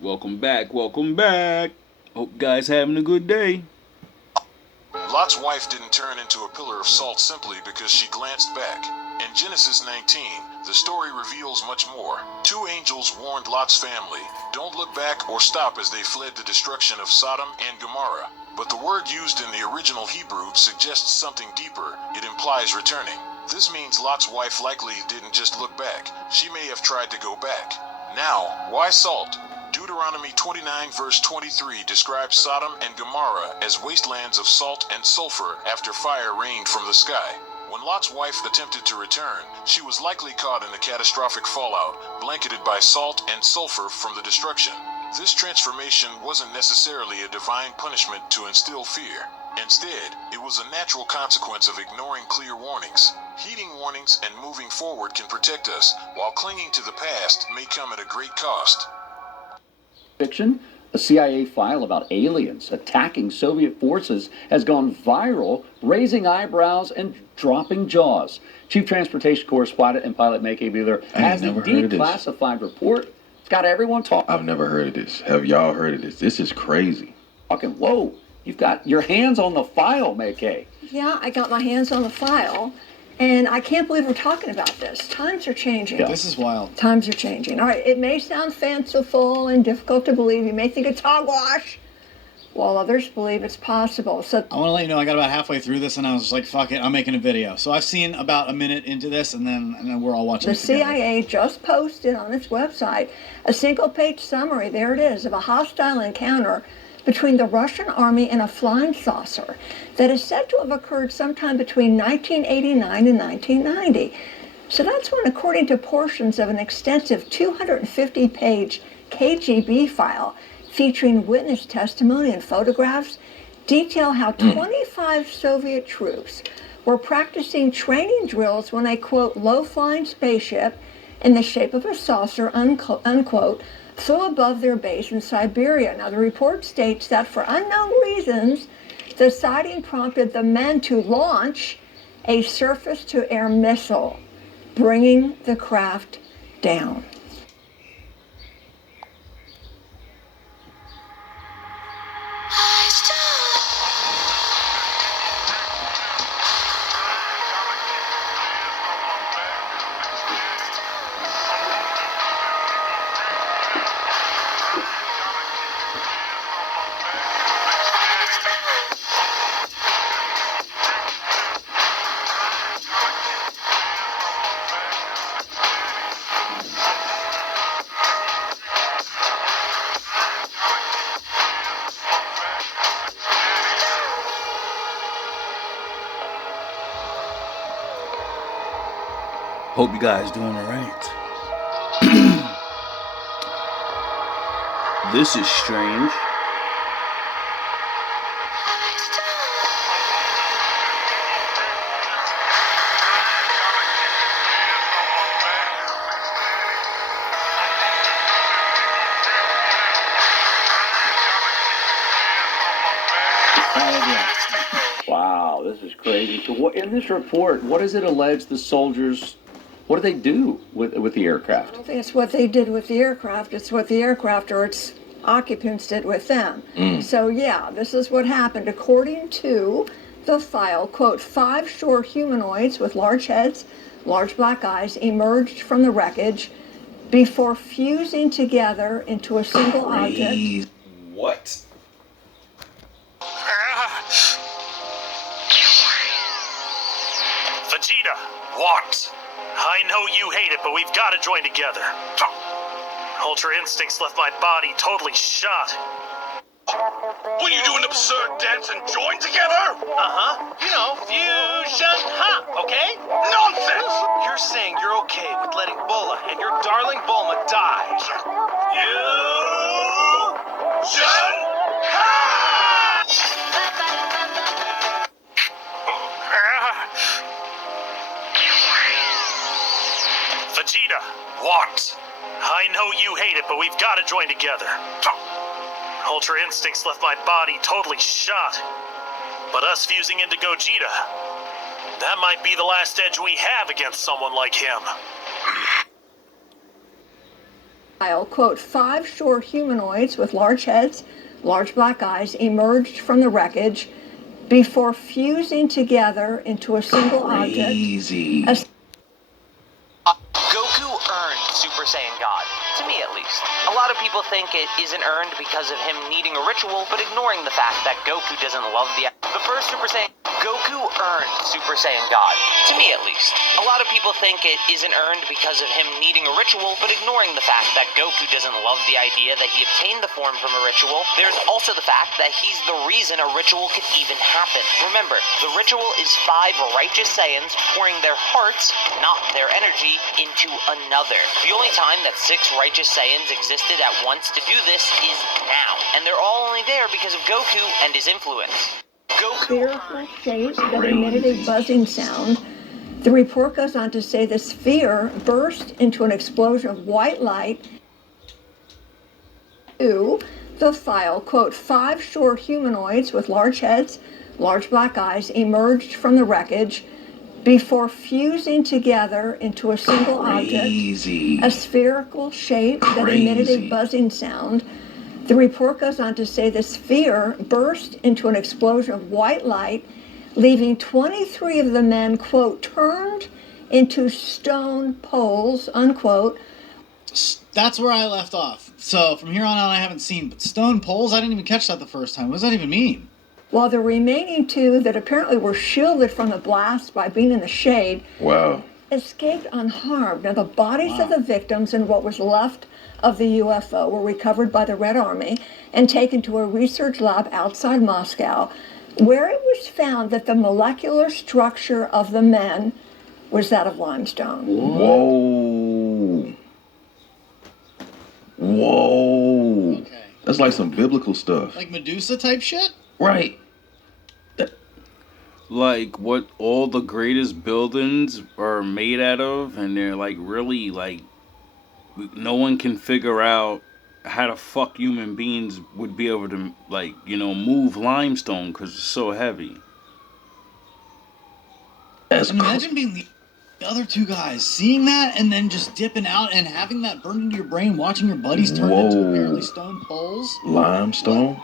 Welcome back, welcome back. Hope you guys having a good day. Lot's wife didn't turn into a pillar of salt simply because she glanced back. In Genesis 19, the story reveals much more. Two angels warned Lot's family, don't look back or stop as they fled the destruction of Sodom and Gomorrah. But the word used in the original Hebrew suggests something deeper. It implies returning. This means Lot's wife likely didn't just look back. She may have tried to go back. Now, why salt? Deuteronomy 29 verse 23 describes Sodom and Gomorrah as wastelands of salt and sulfur after fire rained from the sky. When Lot's wife attempted to return, she was likely caught in the catastrophic fallout, blanketed by salt and sulfur from the destruction. This transformation wasn't necessarily a divine punishment to instill fear. Instead, it was a natural consequence of ignoring clear warnings. Heeding warnings and moving forward can protect us, while clinging to the past may come at a great cost. Fiction, a CIA file about aliens attacking Soviet forces has gone viral, raising eyebrows and dropping jaws. Chief Transportation Correspondent and pilot May K. Bueller has the declassified report. It's got everyone talking. I've never heard of this. Have y'all heard of this? This is crazy. Whoa, you've got your hands on the file, May K. Yeah, I got my hands on the file. And I can't believe we're talking about this. Times are changing. Yeah. This is wild. Times are changing. All right, it may sound fanciful and difficult to believe. You may think it's hogwash, while others believe it's possible. So I want to let you know I got about halfway through this and I was like, fuck it, I'm making a video. So I've seen about a minute into this and then we're all watching the this together. CIA just posted on its website a single-page summary, there it is, of a hostile encounter between the Russian army and a flying saucer that is said to have occurred sometime between 1989 and 1990. So that's when, according to portions of an extensive 250-page KGB file featuring witness testimony and photographs, detail how 25 Soviet troops were practicing training drills when a, quote, low-flying spaceship in the shape of a saucer, unquote, flew above their base in Siberia. Now, the report states that for unknown reasons, the sighting prompted the men to launch a surface-to-air missile, bringing the craft down. Hope you guys doing alright. This is strange. Wow, this is crazy. So what, in this report, what does it allege the soldiers, what do they do with the I aircraft? don't think it's what they did with the aircraft, it's what the aircraft or its occupants did with them. So yeah, this is what happened. According to the file, quote, 5 short humanoids with large heads, large black eyes emerged from the wreckage before fusing together into a single object. What? Vegeta, what? I know you hate it, but we've got to join together. Ultra Instincts left my body totally shot. Will you do an absurd dance and join together? Uh-huh. You know, fusion, okay? Nonsense! You're saying you're okay with letting Bulma and your darling Bulma die. Fusion! Vegeta, What? I know you hate it, but we've got to join together. Ultra Instincts left my body totally shot. But us fusing into Gogeta, that might be the last edge we have against someone like him. Quote, 5 short humanoids with large heads, large black eyes emerged from the wreckage before fusing together into a single Crazy. object. Goku earned Super Saiyan God, to me at least. A lot of people think it isn't earned because of him needing a ritual, but ignoring the fact that Goku doesn't love the first Super Saiyan. Goku earned Super Saiyan God, to me at least. A lot of people think it isn't earned because of him needing a ritual, but ignoring the fact that Goku doesn't love the idea that he obtained the form from a ritual. There's also the fact that he's the reason a ritual could even happen. Remember, the ritual is 5 righteous Saiyans pouring their hearts, not their energy, into another. The only time that 6 righteous Saiyans existed at once to do this is now, and they're all only there because of Goku and his influence. Spherical shape that emitted a buzzing sound. The report goes on to say the sphere burst into an explosion of white light. The file, quote, 5 short humanoids with large heads, large black eyes emerged from the wreckage before fusing together into a single object, a spherical shape that emitted a buzzing sound. The report goes on to say the sphere burst into an explosion of white light, leaving 23 of the men, quote, turned into stone poles, unquote. That's where I left off. So from here on out, I haven't seen. But stone poles, I didn't even catch that the first time. What does that even mean? While the remaining 2 that apparently were shielded from the blast by being in the shade, escaped unharmed. Now, the bodies of the victims and what was left of the UFO were recovered by the Red Army and taken to a research lab outside Moscow, where it was found that the molecular structure of the men was that of limestone. Whoa. Whoa. Okay. That's like some biblical stuff. Like Medusa type shit? Right. Like what all the greatest buildings are made out of, and they're like really like no one can figure out how the fuck human beings would be able to, like, you know, move limestone because it's so heavy. That's And imagine being the other 2 guys, seeing that and then just dipping out and having that burn into your brain, watching your buddies turn into apparently stone poles. limestone.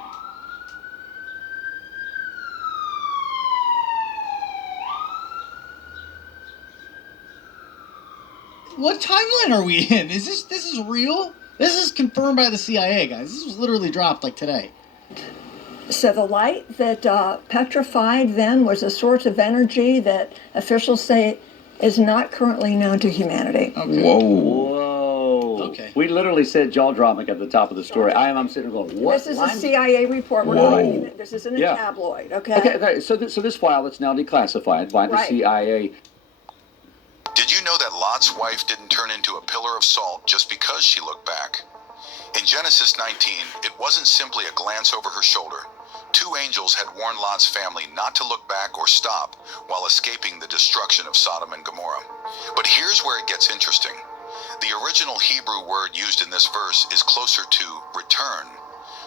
What timeline are we in? This is real? This is confirmed by the CIA, guys. This was literally dropped like today. So the light that petrified them was a source of energy that officials say is not currently known to humanity. Okay. Whoa. Okay. We literally said jaw-dropping at the top of the story. I'm sitting there going, what? This is a CIA report. We're not writing it. This isn't a tabloid, okay? Okay, so this file that's now declassified by the CIA. Did you know that Lot's wife didn't turn into a pillar of salt just because she looked back? In Genesis 19, it wasn't simply a glance over her shoulder. 2 angels had warned Lot's family not to look back or stop while escaping the destruction of Sodom and Gomorrah. But here's where it gets interesting. The original Hebrew word used in this verse is closer to return.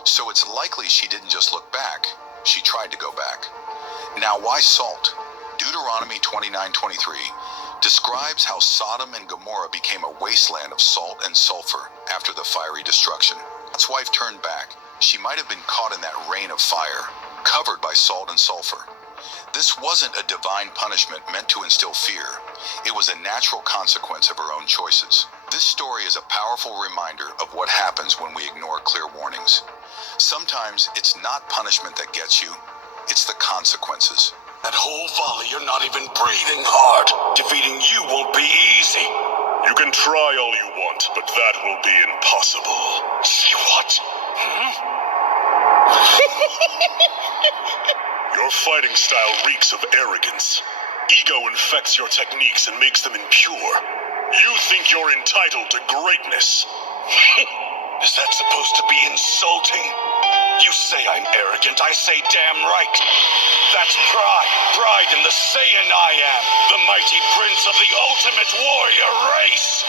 So it's likely she didn't just look back, she tried to go back. Now, why salt? Deuteronomy 29:23 describes how Sodom and Gomorrah became a wasteland of salt and sulfur after the fiery destruction. Lot's wife turned back. She might have been caught in that rain of fire, covered by salt and sulfur. This wasn't a divine punishment meant to instill fear. It was a natural consequence of her own choices. This story is a powerful reminder of what happens when we ignore clear warnings. Sometimes it's not punishment that gets you, it's the consequences. That whole volley, you're not even breathing hard. Defeating you won't be easy. You can try all you want, but that will be impossible. Say what? Your fighting style reeks of arrogance. Ego infects your techniques and makes them impure. You think you're entitled to greatness. Is that supposed to be insulting? You say I'm arrogant, I say damn right. That's pride. Pride in the Saiyan I am. The mighty prince of the ultimate warrior race.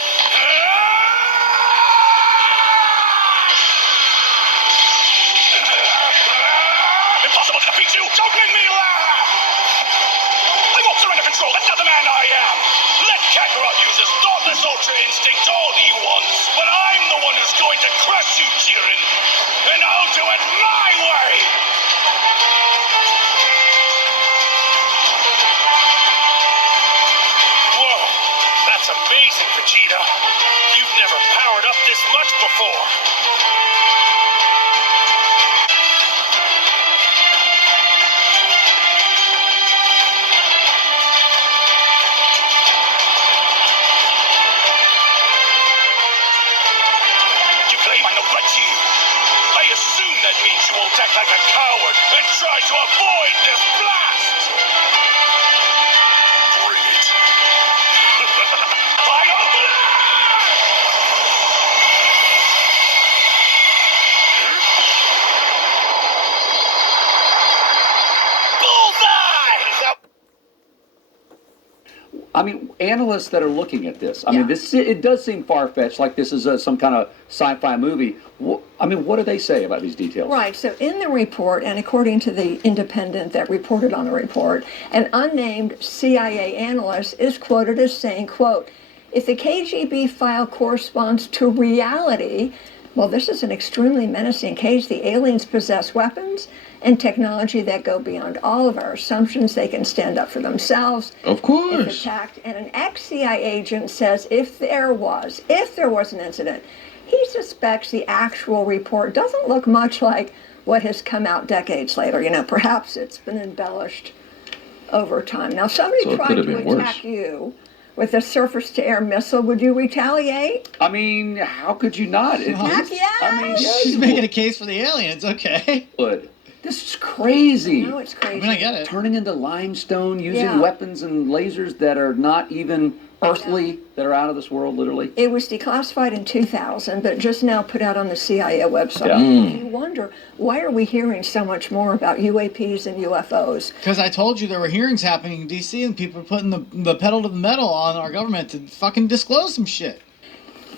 Impossible to defeat you! Don't make me laugh! I won't surrender control, that's not the man I am! Let Kakarot use his thoughtless ultra instinct all he wants, but I'm the one who's But I assume that means you won't act like a coward and try to avoid this blast! Bring it. Final blast! Bullseye! I mean, analysts that are looking at this, I Yeah. mean, it does seem far-fetched, like this is some kind of sci-fi movie. I mean, what do they say about these details? Right, so in the report, and according to the Independent that reported on the report, an unnamed CIA analyst is quoted as saying, quote, if the KGB file corresponds to reality, well, this is an extremely menacing case. The aliens possess weapons and technology that go beyond all of our assumptions. They can stand up for themselves Of if course. attacked. And an ex-CIA agent says if there was an incident, he suspects the actual report doesn't look much like what has come out decades later. You know, perhaps it's been embellished over time. Now, somebody So it tried could have to been worse. attack you with a surface-to-air missile. Would you retaliate? I mean, how could you not? Heck yeah! I mean, yeah, She's you making a case for the aliens. Okay. would. This is crazy. No, it's I crazy. mean, I get it. Turning into limestone, using Yeah. weapons and lasers that are not even earthly, that are out of this world, literally. It was declassified in 2000, but just now put out on the CIA website. Yeah. And you wonder, why are we hearing so much more about UAPs and UFOs? Because I told you there were hearings happening in D.C. and people are putting the pedal to the metal on our government to fucking disclose some shit.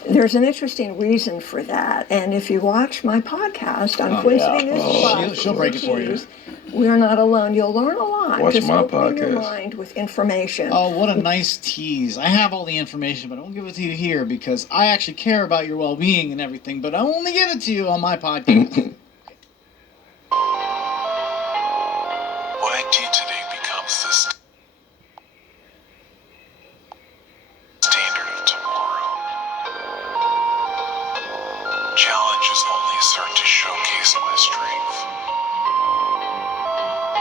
There's an interesting reason for that. And if you watch my podcast on Queen City News Plus, She'll break it for you. We're not alone. You'll learn a lot. Watch Just my opening your podcast. mind with information. Oh, what a nice tease. I have all the information, but I won't give it to you here because I actually care about your well-being and everything, but I only give it to you on my podcast. What I do today becomes the standard of tomorrow. Challenges only serve to showcase my strength.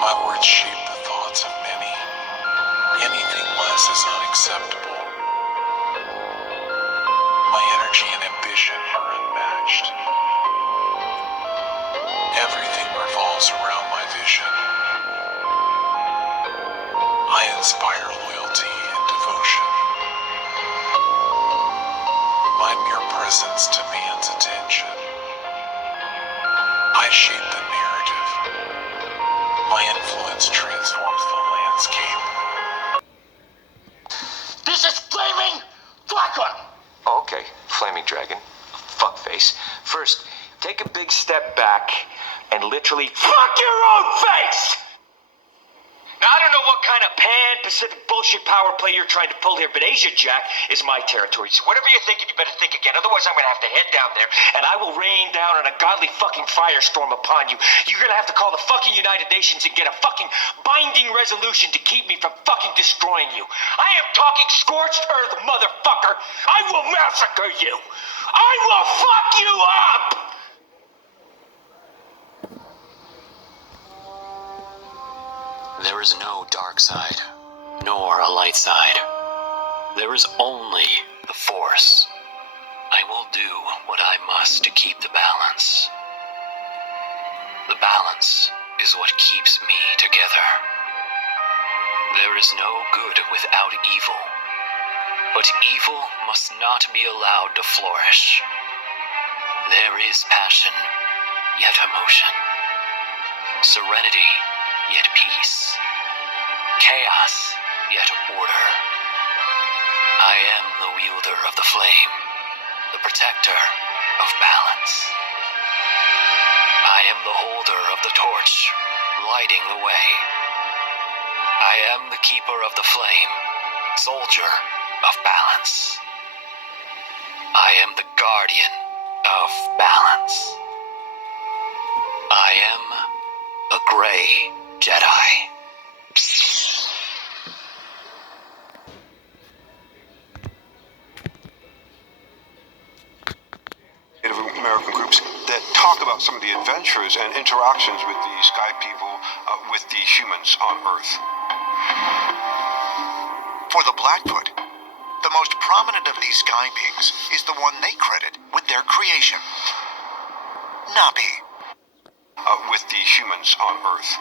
My words shape the thoughts of many. Anything less is unacceptable. My energy and ambition are unmatched. Everything revolves around my vision. I inspire loyalty and devotion. My mere presence demands attention. I shape the narrative. My influence transforms the landscape. This is Flaming Dragon! Okay, Flaming Dragon. Fuckface. First, take a big step back and literally fuck your own face! Now, I don't know what kind of pan-Pacific bullshit power play you're trying to pull here, but Asia Jack is my territory. So whatever you're thinking, you better think again. Otherwise, I'm gonna have to head down there, and I will rain down on a godly fucking firestorm upon you. You're gonna have to call the fucking United Nations and get a fucking binding resolution to keep me from fucking destroying you. I am talking scorched earth, motherfucker! I will massacre you! I will fuck you up! There is no dark side, nor a light side. There is only the Force. I will do what I must to keep the balance. The balance is what keeps me together. There is no good without evil, but evil must not be allowed to flourish. There is passion, yet emotion. Serenity, yet peace. Chaos, yet order. I am the wielder of the flame, the protector of balance. I am the holder of the torch, lighting the way. I am the keeper of the flame, soldier of balance. I am the guardian of balance. I am a gray Jedi. Native American groups that talk about some of the adventures and interactions with the sky people, with the humans on Earth. For the Blackfoot, the most prominent of these sky beings is the one they credit with their creation. Napi, with the humans on Earth.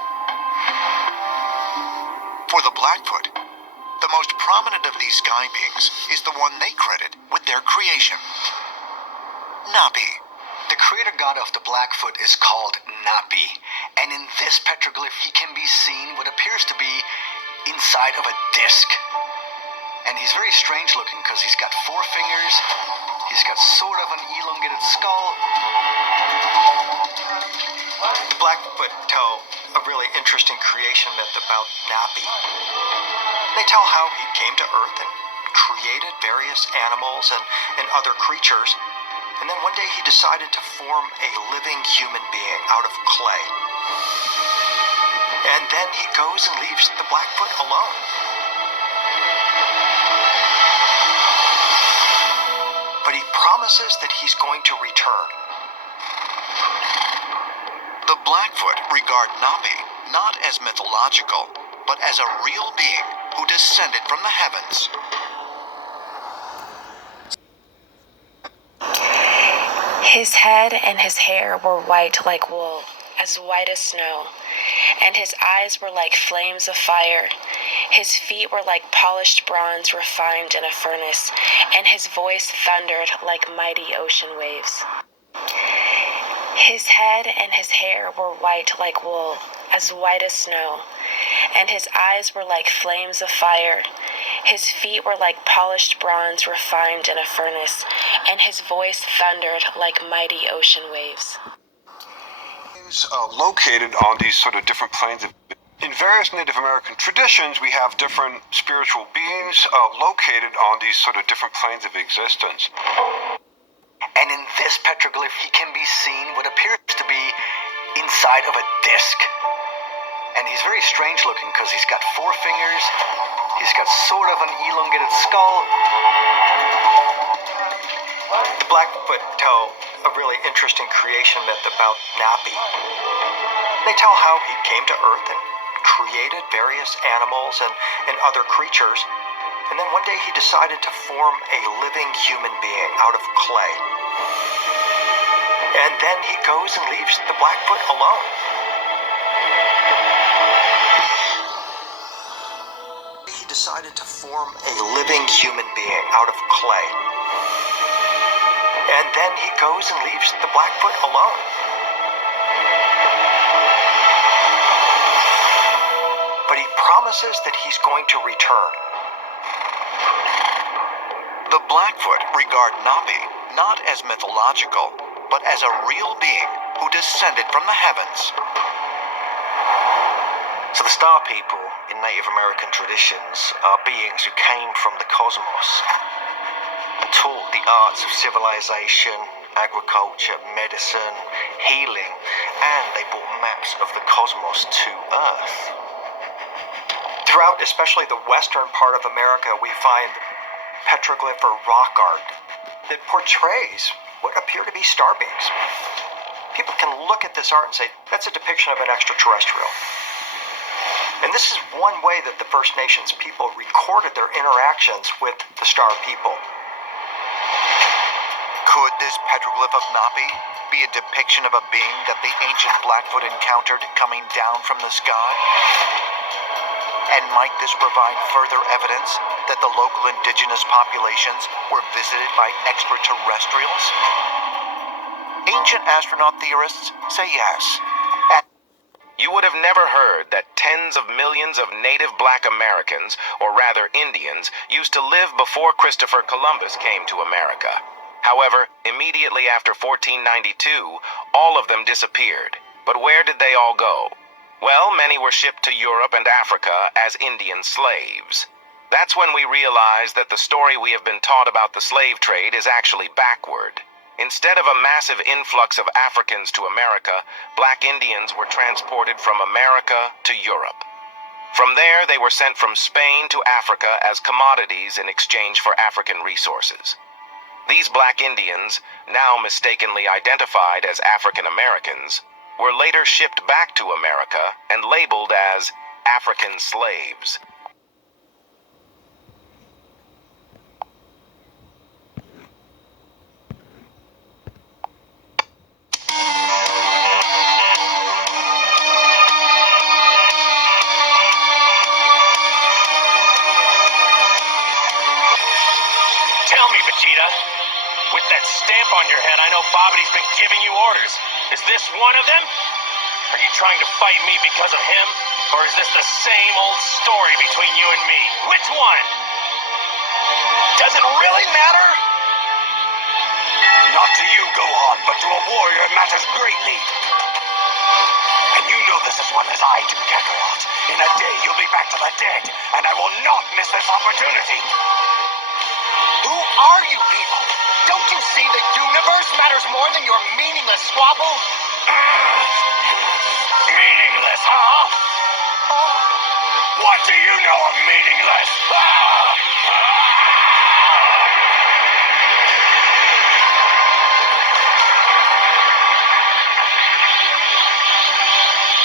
For the Blackfoot, the most prominent of these sky beings is the one they credit with their creation. Napi. The creator god of the Blackfoot is called Napi, and in this petroglyph he can be seen what appears to be inside of a disc. And he's very strange looking because he's got 4 fingers, he's got sort of an elongated skull. The Blackfoot tell a really interesting creation myth about Napi. They tell how he came to Earth and created various animals and other creatures. And then one day he decided to form a living human being out of clay. And then he goes and leaves the Blackfoot alone. But he promises that he's going to return. The Blackfoot regard Napi not as mythological, but as a real being who descended from the heavens. His head and his hair were white like wool, as white as snow, and his eyes were like flames of fire. His feet were like polished bronze refined in a furnace, and his voice thundered like mighty ocean waves. His head and his hair were white like wool, as white as snow, and his eyes were like flames of fire. His feet were like polished bronze refined in a furnace, and his voice thundered like mighty ocean waves. Located on these sort of different planes of... In various Native American traditions, we have different spiritual beings located on these sort of different planes of existence. And in this petroglyph he can be seen what appears to be inside of a disc. And he's very strange looking because he's got 4 fingers, he's got sort of an elongated skull. The Blackfoot tell a really interesting creation myth about Napi. They tell how he came to Earth and created various animals and other creatures. And then one day he decided to form a living human being out of clay. And then he goes and leaves the Blackfoot alone. He decided to form a living human being out of clay. And then he goes and leaves the Blackfoot alone. But he promises that he's going to return. The Blackfoot regard Napi not as mythological, but as a real being who descended from the heavens. So the Star People in Native American traditions are beings who came from the cosmos and taught the arts of civilization, agriculture, medicine, healing, and they brought maps of the cosmos to Earth. Throughout especially the western part of America, we find petroglyph or rock art that portrays what appear to be star beings. People can look at this art and say, that's a depiction of an extraterrestrial. And this is one way that the First Nations people recorded their interactions with the Star People. Could this petroglyph of Napi be a depiction of a being that the ancient Blackfoot encountered coming down from the sky? And might this provide further evidence that the local indigenous populations were visited by extraterrestrials? Ancient astronaut theorists say yes. You would have never heard that tens of millions of native black Americans, or rather Indians, used to live before Christopher Columbus came to America. However, immediately after 1492, all of them disappeared. But where did they all go? Well, many were shipped to Europe and Africa as Indian slaves. That's when we realized that the story we have been taught about the slave trade is actually backward. Instead of a massive influx of Africans to America, black Indians were transported from America to Europe. From there, they were sent from Spain to Africa as commodities in exchange for African resources. These black Indians, now mistakenly identified as African Americans, were later shipped back to America and labeled as African slaves. Is this one of them? Are you trying to fight me because of him? Or is this the same old story between you and me? Which one? Does it really matter? Not to you, Gohan, but to a warrior it matters greatly. And you know this as well as I do, Kakarot. In a day, you'll be back to the dead, and I will not miss this opportunity. Who are you people? Don't you see the universe matters more than your meaningless squabble? Meaningless, huh? What do you know of meaningless?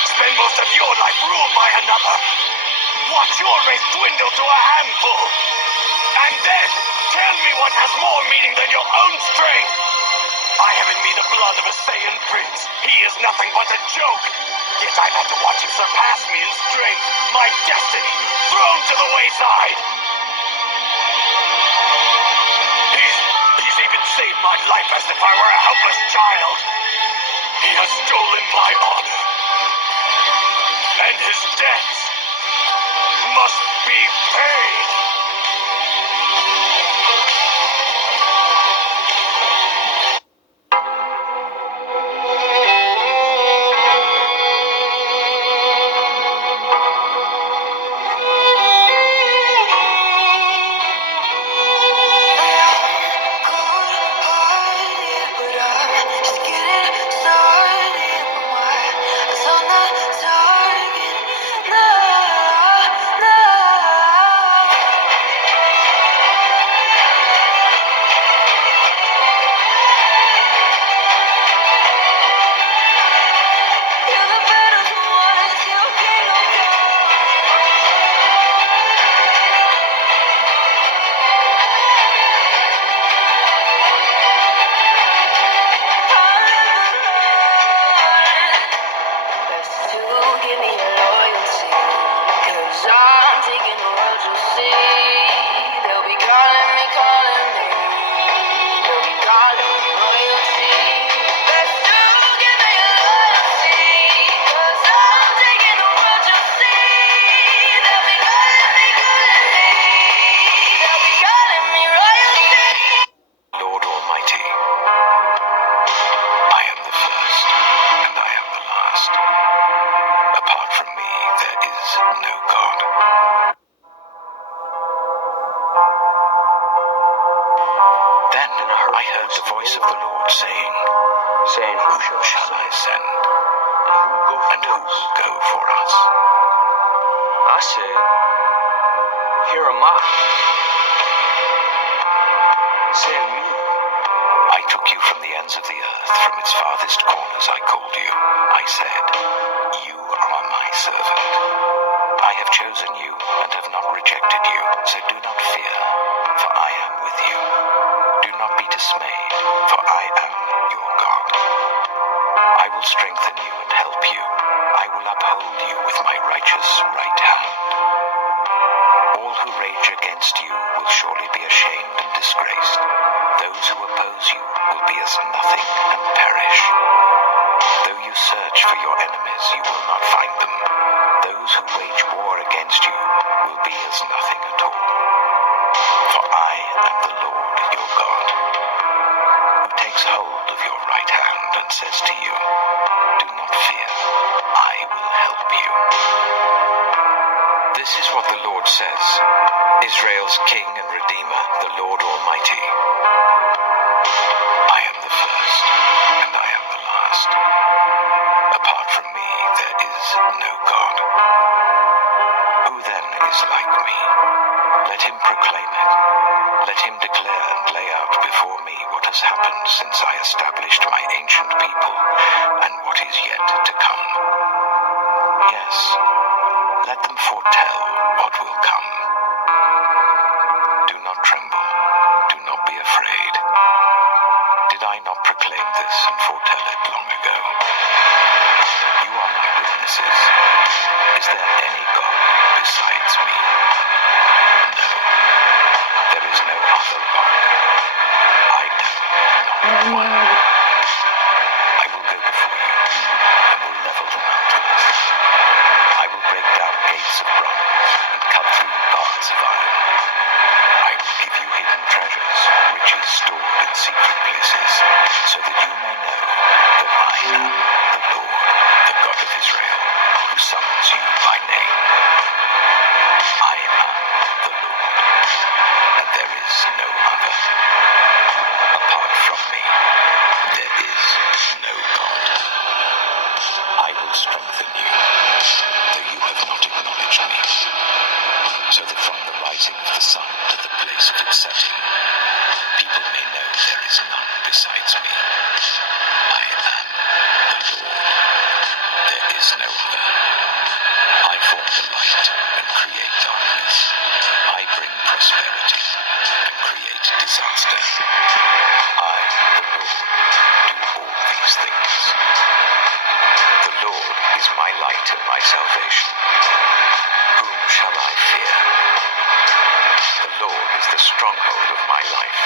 Spend most of your life ruled by another. Watch your race dwindle to a handful. And then, tell me what has more meaning than your own strength. I have in me the blood of a Saiyan prince. He is nothing but a joke. Yet I've had to watch him surpass me in strength. My destiny thrown to the wayside. He's even saved my life as if I were a helpless child. He has stolen my honor. And his debts must be paid. Lord Almighty, I am the first, and I am the last. Apart from me, there is no God. Then I heard the voice of the Lord saying, Whom shall I send? And who will go for us? I said, here am I. Send me. I took you from the ends of the earth, from its farthest corners I called you. I said, You are my servant. I have chosen you and have not rejected you, so do not fear, for I am with you. Do not be dismayed, for I am your God. I will strengthen you and help you. I will uphold you with my righteous right hand. All who rage against you will surely be ashamed and disgraced. Those who oppose you will be as nothing and perish. Though you search for your enemies, you will not find them. Those who wage war against you will be as nothing at all. For I am the Lord your God, who takes hold of your right hand and says to you, Do not fear, I will help you. This is what the Lord says, Israel's King and Redeemer, the Lord Almighty. I am the first, and I am the last. Apart from me, there is no God. Who then is like me? Let him proclaim it. Let him declare and lay out before me what has happened since I established my ancient people, and what is yet to come. Yes, let them foretell what will come. Do not tremble, do not be afraid. Did I not proclaim this and foretell it long ago? You are my witnesses. Is there any God besides me? No, there is no other rock. I am not one. I will go must know her. I form the light and create darkness. I bring prosperity and create disaster. I, the Lord, do all these things. The Lord is my light and my salvation. Whom shall I fear? The Lord is the stronghold of my life.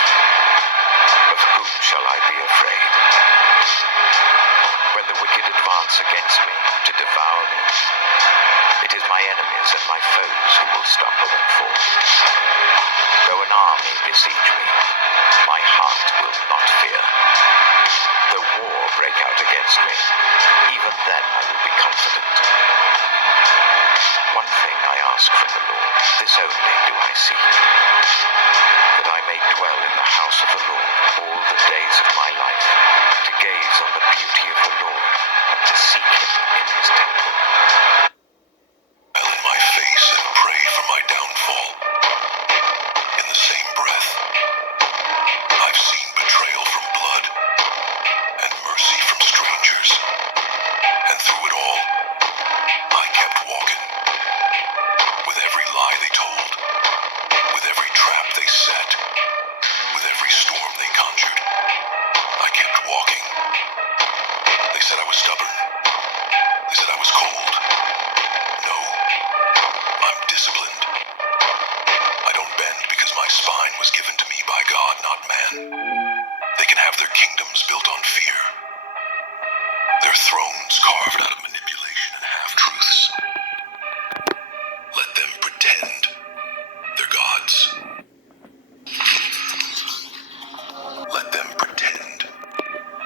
Of whom shall I be afraid? When the wicked advance against me to devour me, it is my enemies and my foes who will stumble and fall. Though an army besiege me, my heart will not fear. Though war break out against me, even then I will be confident. One thing I ask from the Lord, this only do I seek, that I may dwell in the house of the Lord all the days of my life, to gaze on the beauty of the Lord and to seek him in his temple. Fell in my face and pray for my downfall. In the same breath, I've seen betrayal from blood and mercy from strangers, and through it all, I kept walking. With every lie they told, with every trap they set, with every storm they conjured, I kept walking. They said I was stubborn. They said I was cold. No, I'm disciplined. I don't bend because my spine was given to me by God, not man. They can have their kingdoms built on fear, their thrones carved out of manipulation and half-truths. Let them pretend they're gods. Let them pretend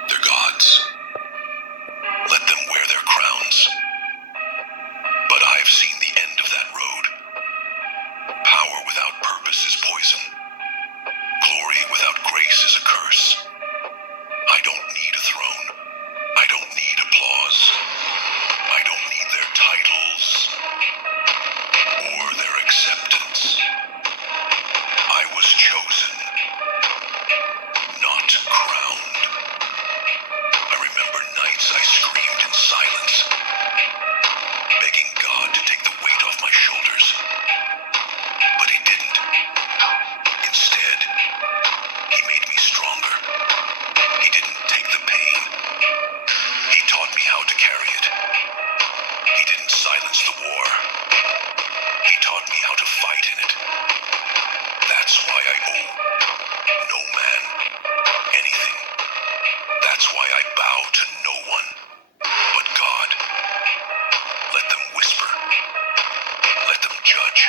they're gods. Let them wear their crowns. But I've seen the end of that road. Power without purpose is poison. Glory without grace is a curse. I don't need a throne. I don't need applause. I don't need their titles or their acceptance. I was chosen, not crowned. I remember nights I screamed in silence, begging God to take the weight off my shoulders. But he didn't. Instead, he made me stronger. He didn't take the pain. He taught me how to carry it. He didn't silence the war. He taught me how to fight in it. That's why I owe no man anything. That's why I bow to no one but God. Let them whisper. Let them judge.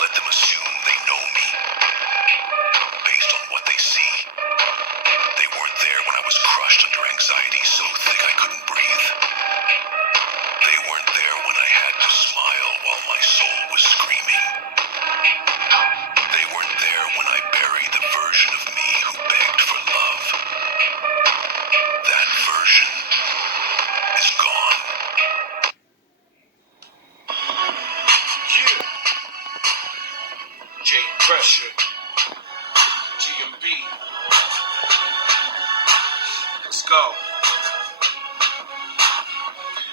Let them assume they know me based on what they see. They weren't there when I was crushed under anxiety so thick I couldn't breathe. They weren't there when I had to smile while my soul was screaming. They weren't there when I buried the version of me who begged for love. That version is gone. Yeah. J Pressure. GMB. Let's go.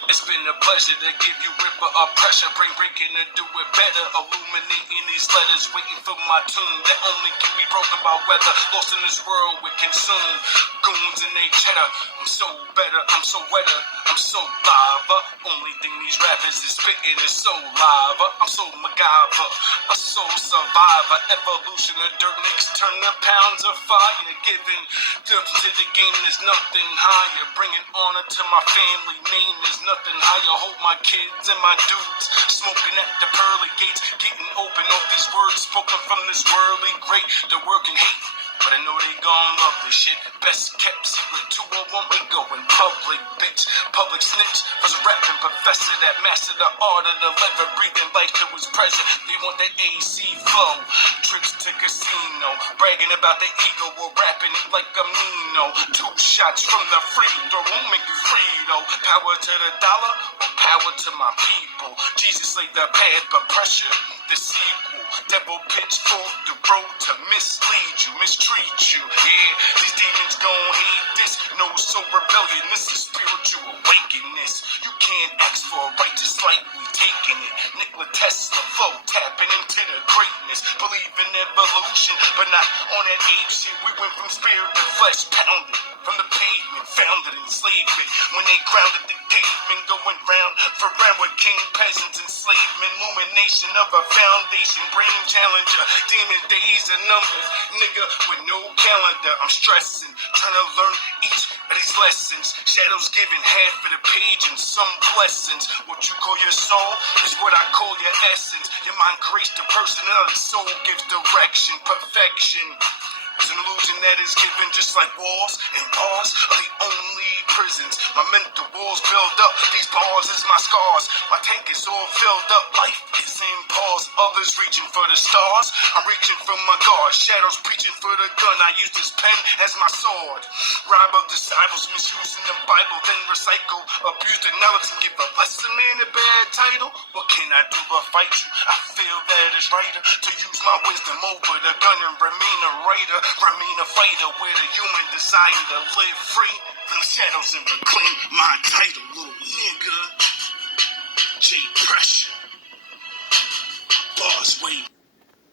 It's been a pleasure to give you ripper of pressure, breaking to do it better, illuminating these letters, waiting for my tune that only can be broken by weather, lost in this world with consume, goons and they cheddar, I'm so better, I'm so wetter, I'm so lava, only thing these rappers is spitting is so lava, I'm so MacGyver, a soul survivor, evolution of dirt mix, turn the pounds of fire, giving depth to the game, there's nothing higher, bringing honor to my family name, is nothing higher, hope my kids and my dudes smoking at the pearly gates, getting open off these words spoken from this worldly great, the work and hate, but I know they gon' love this shit, best kept secret, 201 we go in public, bitch, public snitch, was a rapping professor that mastered the art of the lever, breathing life to his present, they want that AC flow, trips to casino, bragging about the ego, or rapping it like I'm Nino, 2 shots from the free throw, won't make you free though, power to the dollar, or power to my people, Jesus laid the path, but pressure, the sequel, devil pitchfork, the road to mislead you, mistreat you, yeah, these demons gon' hate this, no soul rebellion, this is spiritual wickedness. You can't ask for a right to slightly taking it. Nikola Tesla flow, tapping into the greatness. Believe in evolution, but not on that ape shit. We went from spirit to flesh, pounded from the pavement, founded enslavement. When they grounded the cavemen, going round for round with king, peasants, enslavement. Illumination of a foundation, brain challenger. Demon days and numbers, nigga with no calendar. I'm stressing, trying to learn each of these lessons. Shadows giving half of the page and some blessings. What you call your soul is what I call your essence. Your mind creates the personality, soul gives direction, perfection. It's an illusion that is given just like walls and bars are the only prisons. My mental walls build up, these bars is my scars. My tank is all filled up, life is in pause. Others reaching for the stars, I'm reaching for my God. Shadows preaching for the gun, I use this pen as my sword. Rob of disciples, misusing the Bible, then recycle. Abuse the knowledge and give a lesson man a bad title. What can I do but fight you? I feel that it's righter to use my wisdom over the gun and remain a writer. Remain a fighter with a human desire to live free from the shadows and reclaim my title, little nigga. J Pressure. Boss, wait.